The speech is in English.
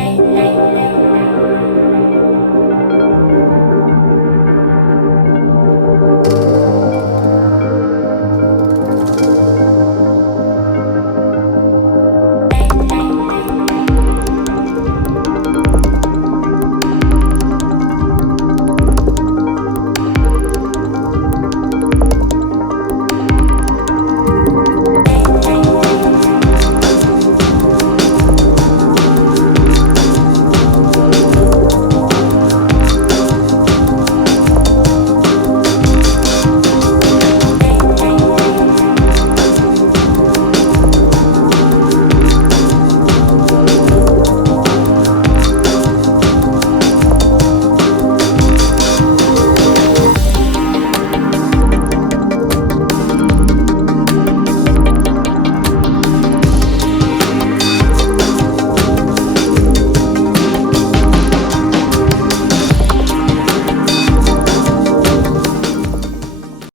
night, night, night.